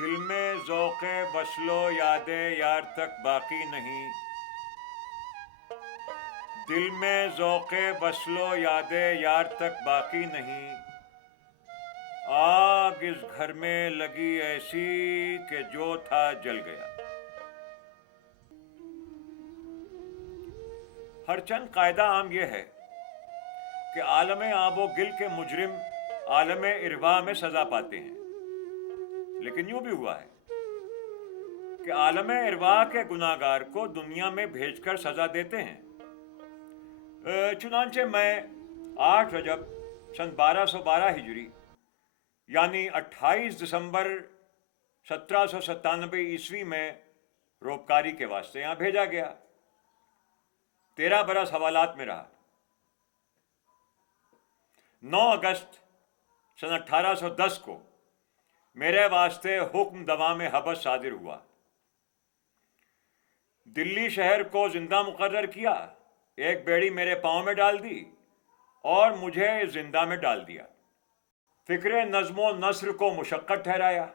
دل میں ذوق وصل و یاد یار تک باقی نہیں، دل میں ذوق وصل و یاد یار تک باقی نہیں، آگ اس گھر میں لگی ایسی کہ جو تھا جل گیا۔ ہر چند قاعدہ عام یہ ہے کہ عالم آب و گل کے مجرم عالم ارواح میں سزا پاتے ہیں، لیکن یوں بھی ہوا ہے کہ عالم ارواح کے گناہگار کو دنیا میں بھیج کر سزا دیتے ہیں۔ چنانچہ میں 8 رجب سن 1212 ہجری یعنی 28 دسمبر 1797 عیسوی میں روپکاری کے واسطے یہاں بھیجا گیا۔ 13 برس حوالات میں رہا۔ 9 اگست سن 1810 کو میرے واسطے حکم دوام حبس صادر ہوا۔ دلی شہر کو زندہ مقرر کیا، ایک بیڑی میرے پاؤں میں ڈال دی اور مجھے زندہ میں ڈال دیا۔ فکر نظم و نثر کو مشقت ٹھہرایا۔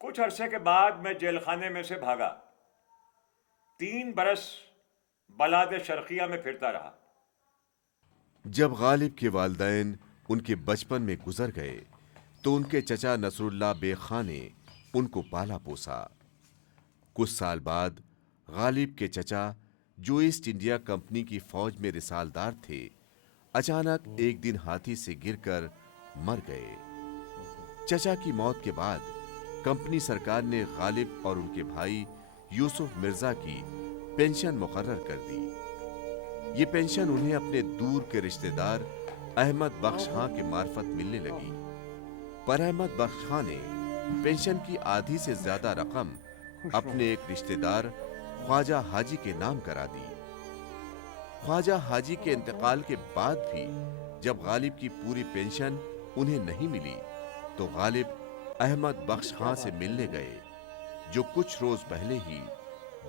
کچھ عرصے کے بعد میں جیل خانے میں سے بھاگا۔ 3 برس بلاد شرقیہ میں پھرتا رہا۔ جب غالب کے والدین ان کے بچپن میں گزر گئے تو ان کے چچا نصر اللہ بیگ خاں نے ان کو پالا پوسا۔ کچھ سال بعد غالب کے چچا جو ایسٹ انڈیا کمپنی کی فوج میں رسالدار تھے، اچانک ایک دن ہاتھی سے گر کر مر گئے۔ چچا کی موت کے بعد کمپنی سرکار نے غالب اور ان کے بھائی یوسف مرزا کی پینشن مقرر کر دی۔ یہ پینشن انہیں اپنے دور کے رشتہ دار احمد بخش خاں کے معرفت ملنے لگی، پر احمد بخش خاں نے پینشن کی آدھی سے زیادہ رقم اپنے ایک رشتہ دار خواجہ حاجی کے نام کرا دی۔ خواجہ حاجی کے انتقال کے بعد بھی جب غالب کی پوری پینشن انہیں نہیں ملی تو غالب احمد بخش خاں سے ملنے گئے، جو کچھ روز پہلے ہی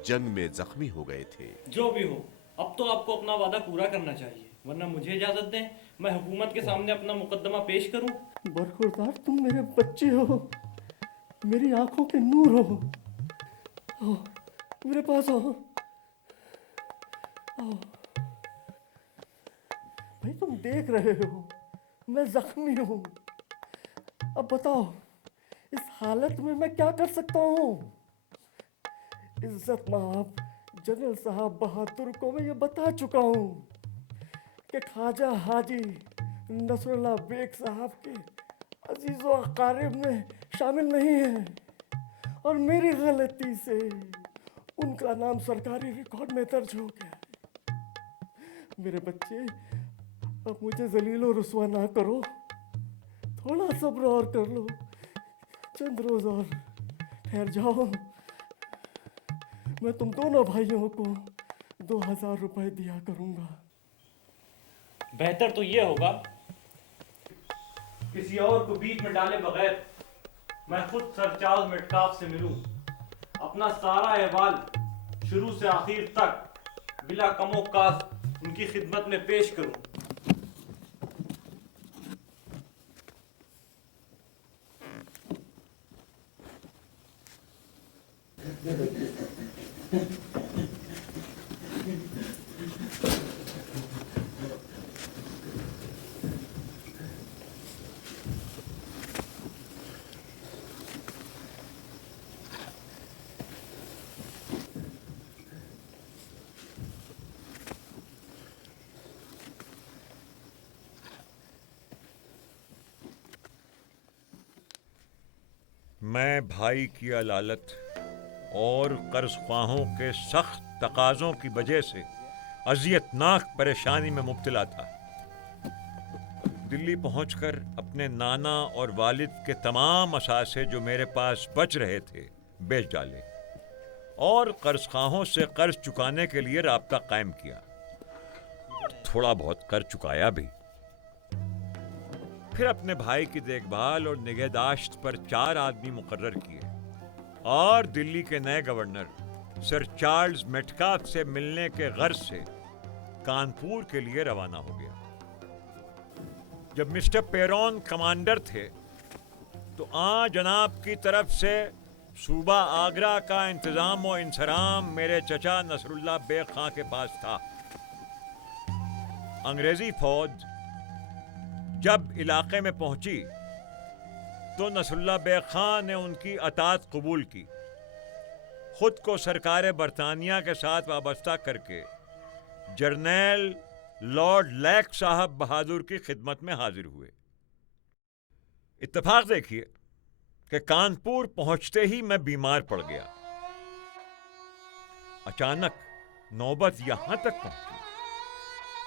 جنگ میں زخمی ہو گئے تھے۔ جو بھی ہو، اب تو آپ کو اپنا وعدہ پورا کرنا چاہیے، ورنہ مجھے اجازت دیں میں حکومت کے سامنے اپنا مقدمہ پیش کروں۔ برخوردار، تم میرے بچے ہو، میری آنکھوں کے نور ہو، آؤ میرے پاس آؤ۔ آؤ بھائی، تم دیکھ رہے ہو میں زخمی ہوں، اب بتاؤ اس حالت میں کیا کر سکتا ہوں؟ عزت مآب جنرل صاحب بہادر کو میں یہ بتا چکا ہوں کہ خواجہ حاجی نصر اللہ بیگ صاحب کے عزیز و اقارب میں شامل نہیں ہیں، اور میری غلطی سے ان کا نام سرکاری ریکارڈ میں درج ہو گیا ہے۔ میرے بچے، اب مجھے ذلیل و رسوا نہ کرو، تھوڑا صبر اور کر لو، چند روز اور ٹھہر جاؤ، میں تم دونوں بھائیوں کو 2000 روپے دیا کروں گا۔ بہتر تو یہ ہوگا کسی اور کو بیچ میں ڈالے بغیر میں خود سر چارلز میٹکاف سے ملوں، اپنا سارا احوال شروع سے آخر تک بلا کم و کاست ان کی خدمت میں پیش کروں۔ میں بھائی کی علالت اور قرض خواہوں کے سخت تقاضوں کی وجہ سے اذیتناک پریشانی میں مبتلا تھا۔ دلی پہنچ کر اپنے نانا اور والد کے تمام اثاثے جو میرے پاس بچ رہے تھے بیچ ڈالے اور قرض خواہوں سے قرض چکانے کے لیے رابطہ قائم کیا۔ تھوڑا بہت قرض چکایا بھی۔ پھر اپنے بھائی کی دیکھ بھال اور نگہداشت پر 4 آدمی مقرر کیے اور دلی کے نئے گورنر سر چارلز میٹکاف سے ملنے کے غرض سے کانپور کے لیے روانہ ہو گیا۔ جب مسٹر پیرون کمانڈر تھے تو جناب کی طرف سے صوبہ آگرہ کا انتظام و انصرام میرے چچا نصر اللہ بیگ خاں کے پاس تھا۔ انگریزی فوج جب علاقے میں پہنچی تو نصر اللہ بیگ خاں نے ان کی اطاعت قبول کی، خود کو سرکار برطانیہ کے ساتھ وابستہ کر کے جرنیل لارڈ لیک صاحب بہادر کی خدمت میں حاضر ہوئے۔ اتفاق دیکھیے کہ کانپور پہنچتے ہی میں بیمار پڑ گیا۔ اچانک نوبت یہاں تک پہنچی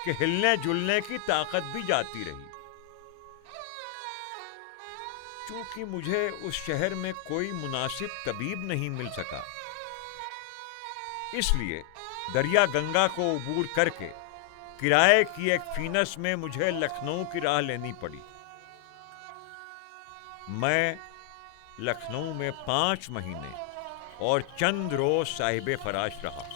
کہ ہلنے جلنے کی طاقت بھی جاتی رہی۔ چونکہ مجھے اس شہر میں کوئی مناسب طبیب نہیں مل سکا، اس لیے دریا گنگا کو عبور کر کے کرائے کی ایک فینس میں مجھے لکھنؤ کی راہ لینی پڑی۔ میں لکھنؤ میں 5 مہینے اور چند روز صاحب فراش رہا۔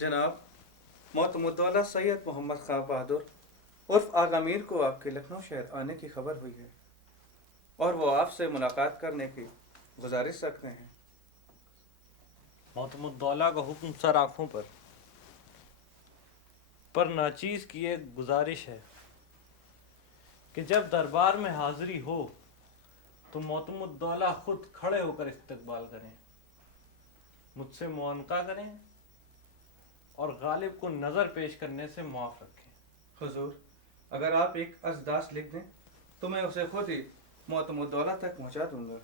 جناب، محترم الدولہ سید محمد خان بہادر عرف آغا میر کو آپ کے لکھنؤ شہر آنے کی خبر ہوئی ہے اور وہ آپ سے ملاقات کرنے کی گزارش رکھتے ہیں۔ محترم الدولہ کا حکم سر آنکھوں پر ناچیز کی ایک گزارش ہے کہ جب دربار میں حاضری ہو تو محترم الدولہ خود کھڑے ہو کر استقبال کریں، مجھ سے معانقہ کریں اور غالب کو نظر پیش کرنے سے معاف رکھیں۔ حضور، اگر آپ ایک ازداش لکھ دیں تو میں اسے خود ہی محترم الدولہ تک پہنچا دوں گا۔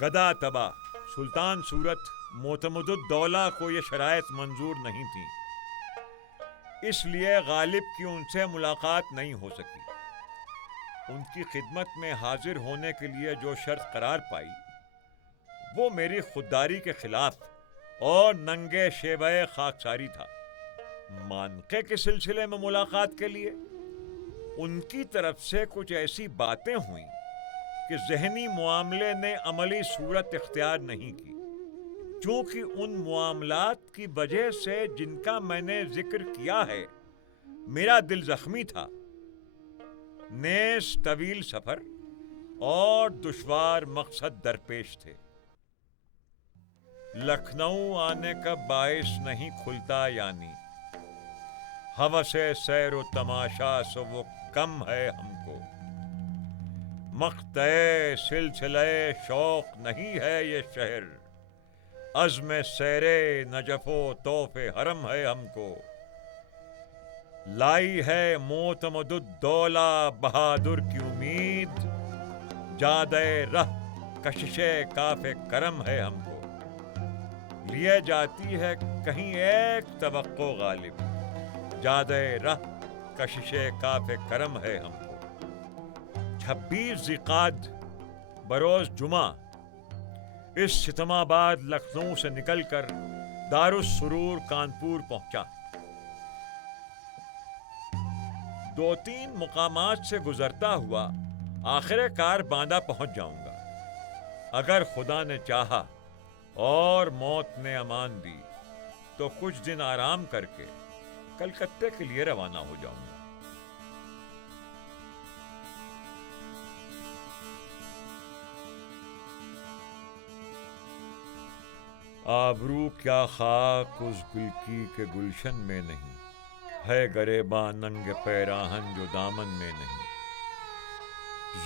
گدا تبا سلطان صورت معتمد الدولہ کو یہ شرائط منظور نہیں تھیں، اس لیے غالب کی ان سے ملاقات نہیں ہو سکی۔ ان کی خدمت میں حاضر ہونے کے لیے جو شرط قرار پائی وہ میری خودداری کے خلاف اور ننگے شیوہ خاکساری تھا۔ مانقے کے سلسلے میں ملاقات کے لیے ان کی طرف سے کچھ ایسی باتیں ہوئیں کہ ذہنی معاملے نے عملی صورت اختیار نہیں کی، چونکہ ان معاملات کی وجہ سے جن کا میں نے ذکر کیا ہے میرا دل زخمی تھا۔ نیز طویل سفر اور دشوار مقصد درپیش تھے۔ لکھنؤ آنے کا باعث نہیں کھلتا، یعنی ہوس سیر و تماشا سو وہ کم ہے ہم کو، مقطع سلسلہ شوق نہیں ہے یہ شہر، عزم سیر نجف و طوف حرم ہے ہم کو، لائی ہے معتمد الدولہ بہادر کی امید، جادے رہ کشش کاف کرم ہے ہم کو، لیے جاتی ہے کہیں ایک توقع غالب، جادے رہ کشش کاف کرم ہے ہم کو۔ 26 ذی-القعدہ بروز جمعہ اس ستم آباد لکھنؤ سے نکل کر دارالسرور کانپور پہنچا۔ 2-3 مقامات سے گزرتا ہوا آخر کار باندہ پہنچ جاؤں گا، اگر خدا نے چاہا اور موت نے امان دی تو کچھ دن آرام کر کے کلکتے کے لیے روانہ ہو جاؤں گا۔ آبرو کیا خاک اس گل کی کہ گلشن میں نہیں، ہے گریباں ننگ پیراہن جو دامن میں نہیں۔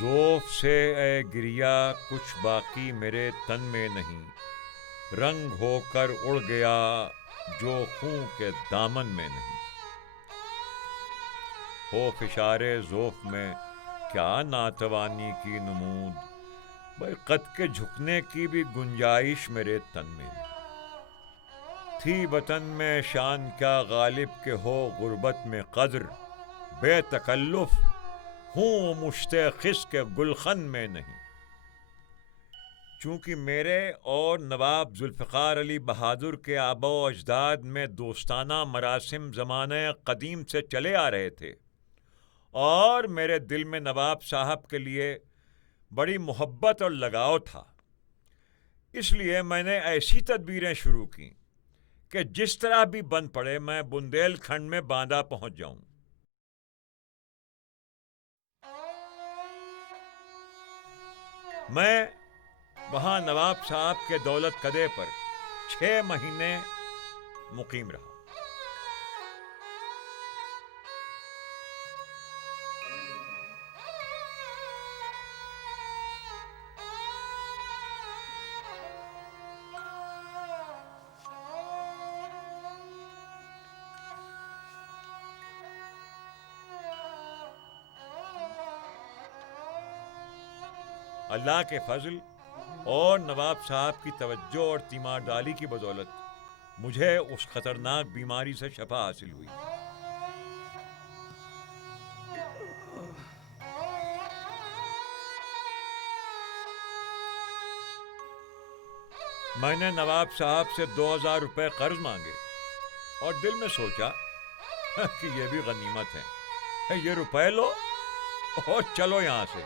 ذوف سے اے گریا کچھ باقی میرے تن میں نہیں، رنگ ہو کر اڑ گیا جو خون کے دامن میں نہیں۔ ہو فشار ذوف میں کیا ناتوانی کی نمود، بھئی قد کے جھکنے کی بھی گنجائش میرے تن میں نہیں۔ تھی وطن میں شان کیا غالب کے ہو غربت میں قدر، بے تکلف ہوں مشت خس کے گلخن میں نہیں۔ چونکہ میرے اور نواب ذوالفقار علی بہادر کے آبا و اجداد میں دوستانہ مراسم زمانہ قدیم سے چلے آ رہے تھے، اور میرے دل میں نواب صاحب کے لیے بڑی محبت اور لگاؤ تھا، اس لیے میں نے ایسی تدبیریں شروع کیں کہ جس طرح بھی بن پڑے میں بندیل کھنڈ میں باندہ پہنچ جاؤں۔ میں وہاں نواب صاحب کے دولت کدے پر 6 مہینے مقیم رہا۔ اللہ کے فضل اور نواب صاحب کی توجہ اور تیمارداری کی بدولت مجھے اس خطرناک بیماری سے شفا حاصل ہوئی۔ میں نے نواب صاحب سے 2000 روپے قرض مانگے اور دل میں سوچا کہ یہ بھی غنیمت ہے، یہ روپے لو اور چلو یہاں سے۔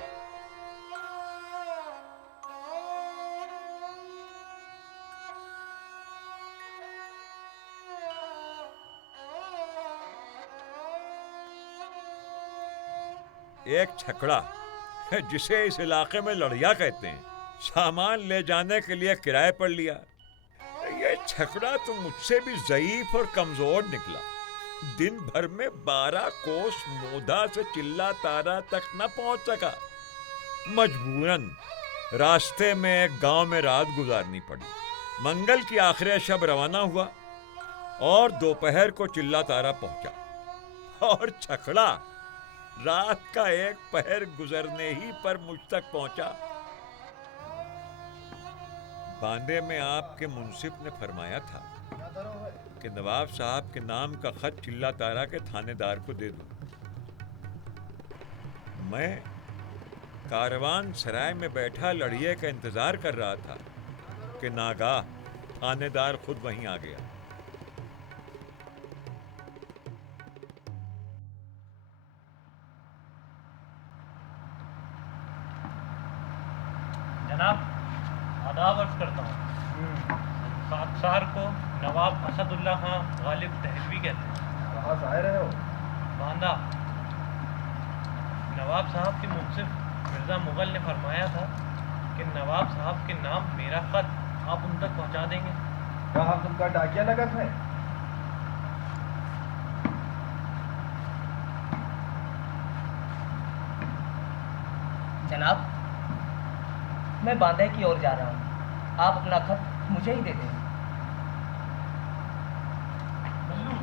ایک چھکڑا جسے اس علاقے میں لڑیا کہتے ہیں، سامان لے جانے کے لیے کرائے پر لیا۔ یہ چھکڑا تو مجھ سے بھی ضعیف اور کمزور نکلا، دن بھر میں 12 کوس مودا سے چلا تارا تک نہ پہنچ سکا۔ مجبوراً راستے میں ایک گاؤں میں رات گزارنی پڑی۔ منگل کی آخر شب روانہ ہوا اور دوپہر کو چلا تارا پہنچا، اور چھکڑا رات کا 1 پہر گزرنے ہی پر مجھ تک پہنچا۔ باندے میں آپ کے منصف نے فرمایا تھا کہ نواب صاحب کے نام کا خط چلا تارا کے تھانے دار کو دے دوں۔ میں کاروان سرائے میں بیٹھا لڑیے کا انتظار کر رہا تھا کہ ناگاہ تھانے دار خود وہیں آ گیا۔ جناب آداب عرض کرتا ہوں، خاکسار کو نواب اسد اللہ خان غالب دہلوی کہتے ہیں۔ کہاں سے آئے رہے ہو؟ باندہ۔ نواب صاحب کے منصف مرزا مغل نے فرمایا تھا کہ نواب صاحب کے نام میرا خط آپ ان تک پہنچا دیں گے۔ کہاں تم کا ڈاکیا لگا ہے؟ جناب میں باندے کی اور جا رہا ہوں، آپ اپنا خط مجھے ہی دے دیں۔ بلو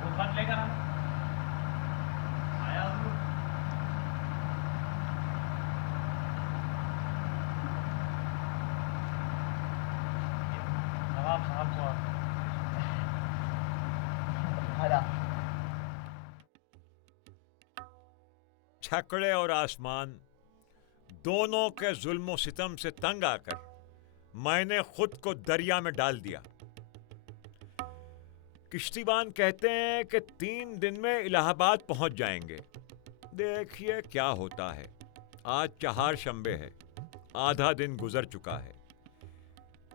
وہ خط لے کر آیا حضور۔ نواب صاحب کو چھکڑے اور آسمان دونوں کے ظلم و ستم سے تنگ آ کر میں نے خود کو دریا میں ڈال دیا۔ کشتیبان کہتے ہیں کہ 3 دن میں الہ آباد پہنچ جائیں گے۔ دیکھیے کیا ہوتا ہے۔ آج 4 شنبے ہے، آدھا دن گزر چکا ہے۔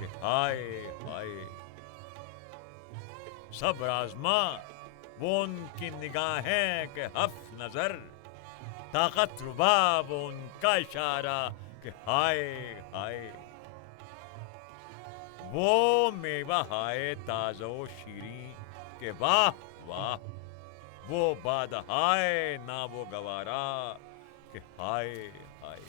کہ ہائے ہائے. صبر آزما وہ ان کی نگاہیں کہ حف نظر، طاقت رباب ان کا اشارہ کہ ہائے ہائے. وہ میوہ ہائے تازہ و شیریں کہ واہ واہ، وہ بادہائے نہ وہ گوارا کہ ہائے ہائے.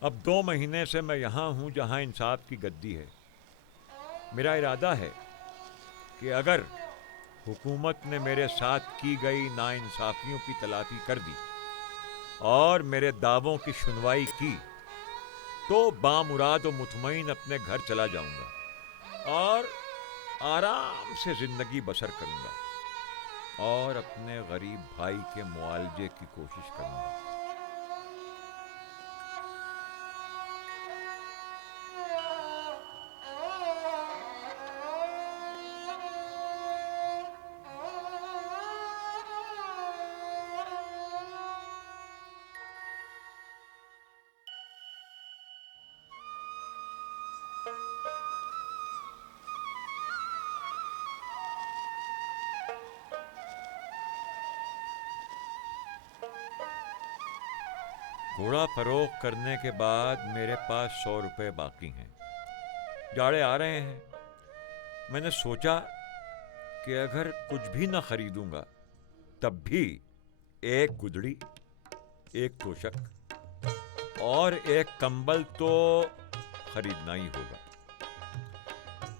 اب 2 مہینے سے میں یہاں ہوں جہاں انصاف کی گدی ہے. میرا ارادہ ہے کہ اگر حکومت نے میرے ساتھ کی گئی ناانصافیوں کی تلافی کر دی اور میرے دعووں کی سنوائی کی تو بامراد و مطمئن اپنے گھر چلا جاؤں گا اور آرام سے زندگی بسر کروں گا اور اپنے غریب بھائی کے معالجے کی کوشش کروں گا. گھوڑا فروخت کرنے کے بعد میرے پاس 100 روپے باقی ہیں. جاڑے آ رہے ہیں. میں نے سوچا کہ اگر کچھ بھی نہ خریدوں گا تب بھی ایک گدڑی، ایک توشک اور ایک کمبل تو خریدنا ہی ہوگا.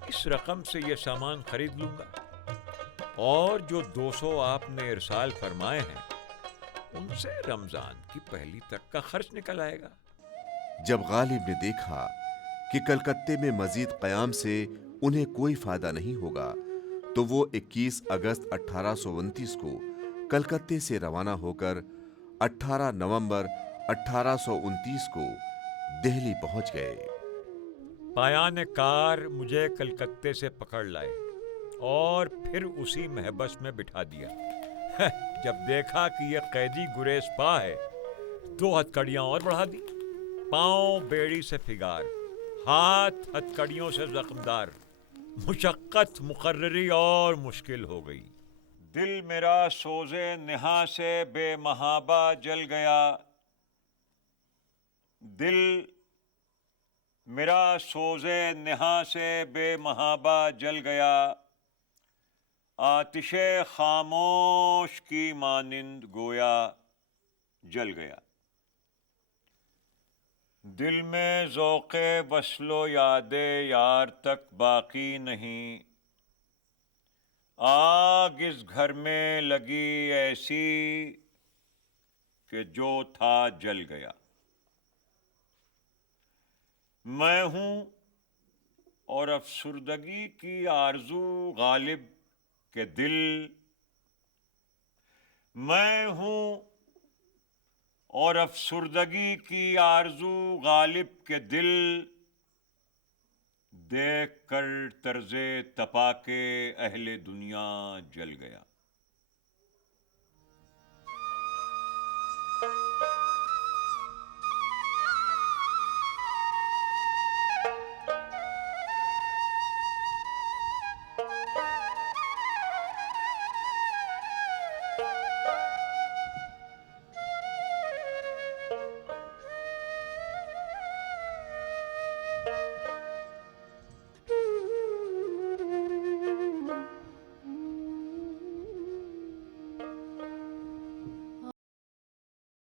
اس رقم سے یہ سامان خرید لوں گا اور جو 200 آپ نے ارسال فرمائے ہیں ان سے رمضان کی پہلی تک کا خرچ نکل آئے گا. جب غالب نے دیکھا کہ کلکتے میں مزید قیام سے انہیں کوئی فائدہ نہیں ہوگا تو وہ 21 اگست 1829 کو کلکتے سے روانہ ہو کر 18 نومبر 1829 کو دہلی پہنچ گئے. پایان کار مجھے کلکتے سے پکڑ لائے اور پھر اسی محبس میں بٹھا دیا. جب دیکھا کہ یہ قیدی گریز پا ہے 2 ہتھکڑیاں اور بڑھا دی. پاؤں بیڑی سے فگار، ہاتھ ہتھکڑیوں سے زخمدار. مشقت مقرری اور مشکل ہو گئی. دل میرا سوزے نہا سے بے محابہ جل گیا. دل میرا سوزے نہا سے بے محابہ جل گیا. آتش خاموش کی مانند گویا جل گیا. دل میں ذوق وصل و یاد یار تک باقی نہیں. آگ اس گھر میں لگی ایسی کہ جو تھا جل گیا. میں ہوں اور افسردگی کی آرزو غالب کہ دل، میں ہوں اور افسردگی کی آرزو غالب کے دل، دیکھ کر طرز تپا کے اہل دنیا جل گیا.